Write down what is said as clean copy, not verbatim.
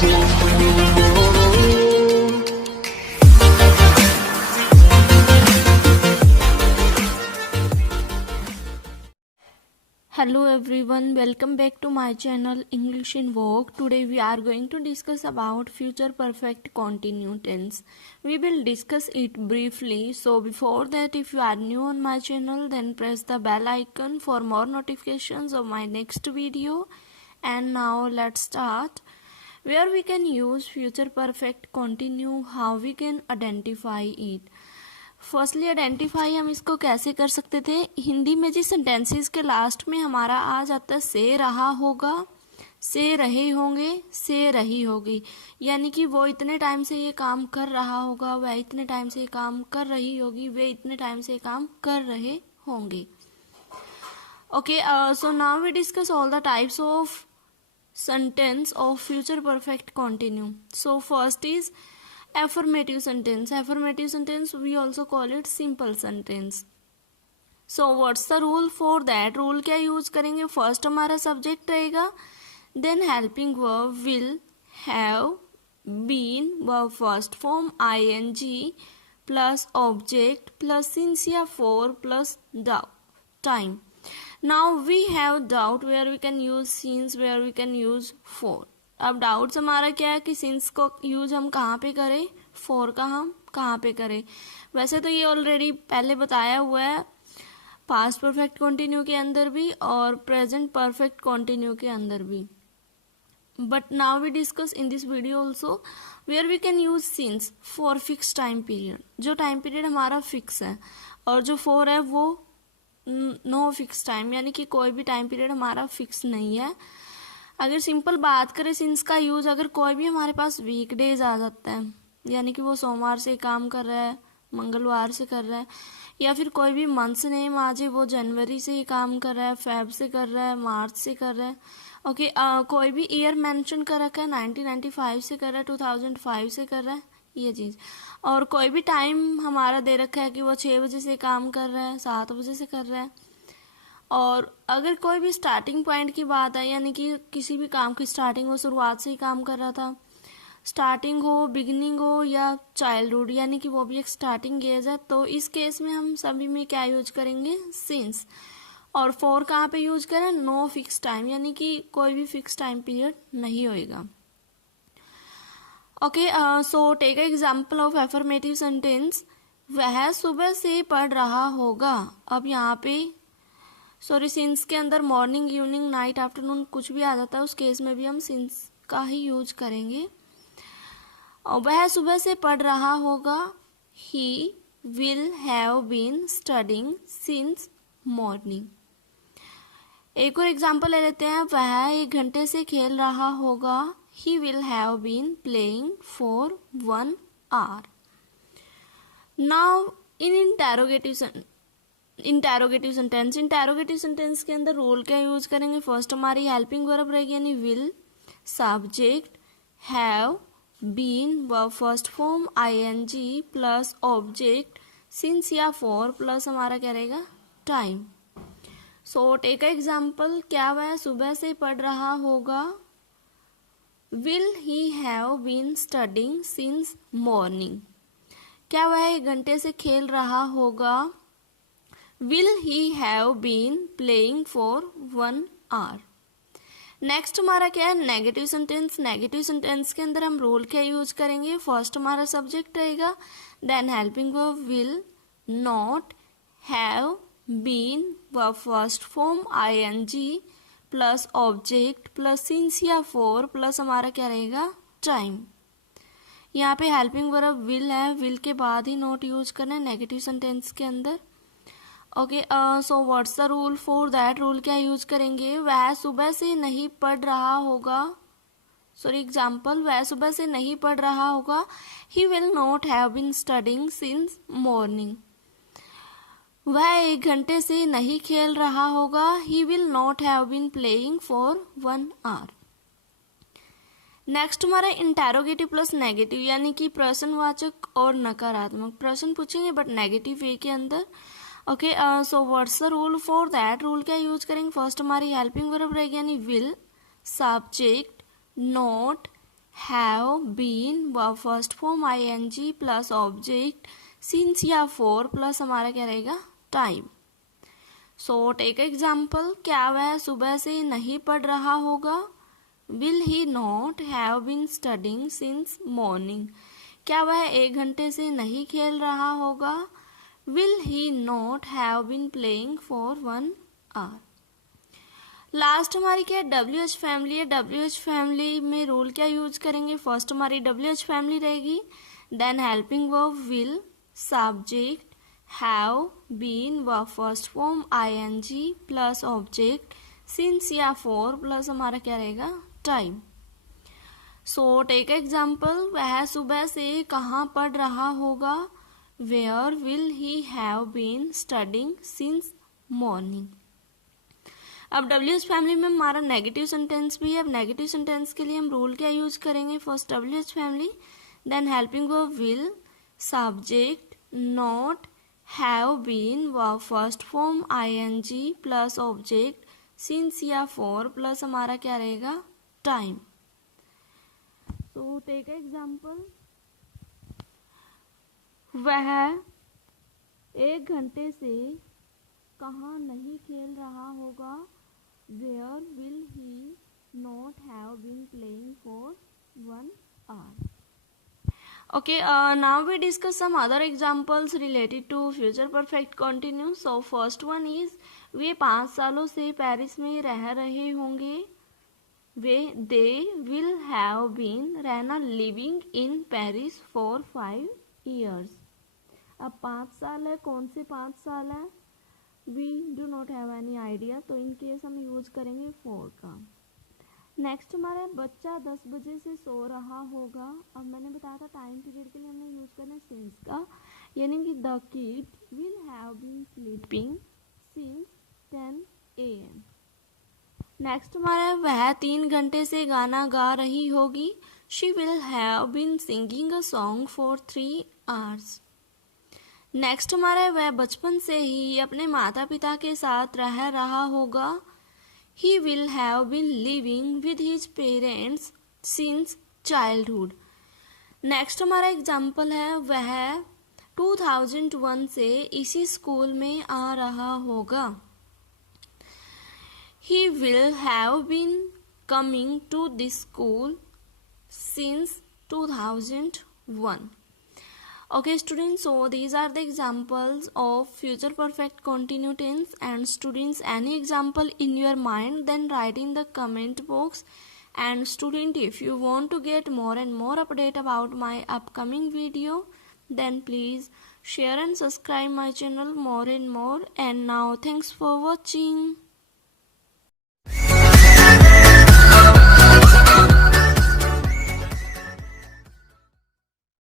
Hello everyone, welcome back to my channel English in Vogue. Today we are going to discuss about future perfect continuous tense. We will discuss it briefly. So before that, if you are new on my channel, then press the bell icon for more notifications of my next video. And now let's start. Where we can use future perfect continue, how we can identify it. Firstly identify हम इसको कैसे कर सकते थे, हिंदी में जिस sentences के last में हमारा आ जाता है से रहा होगा, से रहे होंगे, से रही होगी, यानी कि वो इतने टाइम से ये काम कर रहा होगा, वह इतने टाइम से ये काम कर रही होगी, वे इतने टाइम से ये काम कर रहे होंगे. Okay, so now we discuss all the types of sentence of future perfect continue. So first is affirmative sentence. Affirmative sentence we also call it simple sentence. So what's the rule for that? Rule क्या use करेंगे, first हमारा subject रहेगा, then helping verb will, have, been, verb first form ing plus object plus since या for plus time. Now we have doubt where we can use since, where we can use for. अब doubts हमारा क्या है कि since को use हम कहाँ पे करें, फॉर का हम कहाँ पे करें. वैसे तो ये ऑलरेडी पहले बताया हुआ है पास्ट परफेक्ट कंटिन्यू के अंदर भी और प्रेजेंट परफेक्ट कंटिन्यू के अंदर भी. But now we discuss in this video also where we can use since for fix time period. जो टाइम पीरियड हमारा फिक्स है, और जो फॉर है वो नो फिक्स टाइम, यानी कि कोई भी टाइम पीरियड हमारा फिक्स नहीं है. अगर सिंपल बात करें सिंस का यूज, अगर कोई भी हमारे पास वीकडेज आ जाता है, यानी कि वो सोमवार से काम कर रहा है, मंगलवार से कर रहा है, या फिर कोई भी मंथ्स नेम आ जाए, वो जनवरी से ही काम कर रहा है, फेब से कर रहा है, मार्च से कर रहा है. ओके, कोई भी ईयर मेंशन कर रखा है, 1995 से कर रहा है, 2005 से कर रहा है, ये चीज़. और कोई भी टाइम हमारा दे रखा है कि वो 6 बजे से काम कर रहा है, 7 बजे से कर रहा है. और अगर कोई भी स्टार्टिंग पॉइंट की बात है, यानी कि किसी भी काम की स्टार्टिंग हो, शुरुआत से ही काम कर रहा था, स्टार्टिंग हो, बिगिनिंग हो या चाइल्डहुड, यानी कि वो भी एक स्टार्टिंग एज है, तो इस केस में हम सभी में क्या यूज करेंगे, सिंस. और फॉर कहाँ पे यूज करें, नो फिक्स टाइम, यानी कि कोई भी फिक्स टाइम पीरियड नहीं होएगा. Okay, so take example of affirmative sentence. वह सुबह से पढ़ रहा होगा. अब यहाँ पे सॉरी सिंस के अंदर मॉर्निंग, इवनिंग, नाइट, आफ्टरनून कुछ भी आ जाता है, उस केस में भी हम सिंस का ही यूज करेंगे. और वह सुबह से पढ़ रहा होगा, he will have been studying since morning. एक और एग्जाम्पल ले लेते हैं. वह 1 घंटे से खेल रहा होगा, he will have been playing for 1 hour. Now in interrogative sentence के अंदर रोल क्या यूज करेंगे, फर्स्ट हमारी हेल्पिंग वर्ब रहेगी, यानी will, subject, have, been, verb first form ing plus object, since या फॉर प्लस हमारा क्या रहेगा, टाइम. सो टेक एग्जाम्पल. क्या वह सुबह से पढ़ रहा होगा, will he have been studying since morning. क्या वह 1 घंटे से खेल रहा होगा, will he have been playing for 1 hour. Next हमारा क्या है, नेगेटिव सेंटेंस. नेगेटिव सेंटेंस के अंदर हम रूल क्या यूज करेंगे, फर्स्ट हमारा सब्जेक्ट रहेगा, then helping verb will, not, have, been, verb first form ing plus object plus since या फॉर प्लस हमारा क्या रहेगा, टाइम. यहाँ पे हेल्पिंग वर्ब विल है, विल के बाद ही नॉट यूज करना है नेगेटिव सेंटेंस के अंदर. Okay, so what's the rule for that. Rule क्या यूज करेंगे, वह सुबह से नहीं पढ़ रहा होगा, सॉरी एग्जाम्पल, वह सुबह से नहीं पढ़ रहा होगा, he will not have been studying since morning. वह 1 घंटे से नहीं खेल रहा होगा, he will not have been playing for 1 hour. Next हमारा इंटेरोगेटिव प्लस नेगेटिव, यानी कि प्रश्नवाचक और नकारात्मक. प्रश्न पूछेंगे बट नेगेटिव वे के अंदर. Okay, so what's the rule for that. Rule क्या यूज करेंगे, फर्स्ट हमारी हेल्पिंग वर्ब रहेगी, यानी will, subject, not, have been verb first form ing plus object since या for प्लस हमारा क्या रहेगा टाइम. सो टेक एग्जाम्पल. क्या वह सुबह से नहीं पढ़ रहा होगा? Will he not have been studying since morning. क्या वह 1 घंटे से नहीं खेल रहा होगा? Will he not have been playing for 1 hour. Last हमारी क्या है WH फैमिली है. WH फैमिली में रूल क्या यूज करेंगे? फर्स्ट हमारी WH फैमिली रहेगी, then helping verb will, subject have been verb first form ing plus object since या फॉर प्लस हमारा क्या रहेगा टाइम. सो टेक एग्जाम्पल. वह सुबह से कहाँ पढ़ रहा होगा? Where will he have been studying since morning. अब WH फैमिली में हमारा नेगेटिव सेंटेंस भी है. अब नेगेटिव सेंटेंस के लिए हम रूल क्या यूज करेंगे? First WH family, then helping verb will, subject not, have been verb first form ing plus object since या फॉर प्लस हमारा क्या रहेगा टाइम. सो टेक एग्जाम्पल. वह 1 घंटे से कहाँ नहीं खेल रहा होगा? Where will he not have been playing for 1 hour. Okay, now we discuss some other examples related to future perfect continuous. So first one is वे 5 सालों से पेरिस में रह रहे होंगे. they will have been रहना living in Paris for 5 years. अब 5 साल है, कौन से 5 साल है? We do not have any idea, तो इन केस हम यूज करेंगे for का. नेक्स्ट हमारा बच्चा 10 बजे से सो रहा होगा. अब मैंने बताया था टाइम पीरियड के लिए हमने यूज करना है सिंस का, यानी कि the kid will have been sleeping since 10 AM. Next हमारा वह 3 घंटे से गाना गा रही होगी. She will have been singing a song for 3 hours. Next हमारा वह बचपन से ही अपने माता पिता के साथ रह रहा होगा. He will have been living with his parents since childhood. Next हमारा एग्जाम्पल है वह 2001 से इसी स्कूल में आ रहा होगा. He will have been coming to this school since 2001. Okay students, so these are the examples of future perfect continuous tense. And students, any example in your mind, then write in the comment box. And student, if you want to get more and more update about my upcoming video, then please share and subscribe my channel more and more. And now thanks for watching.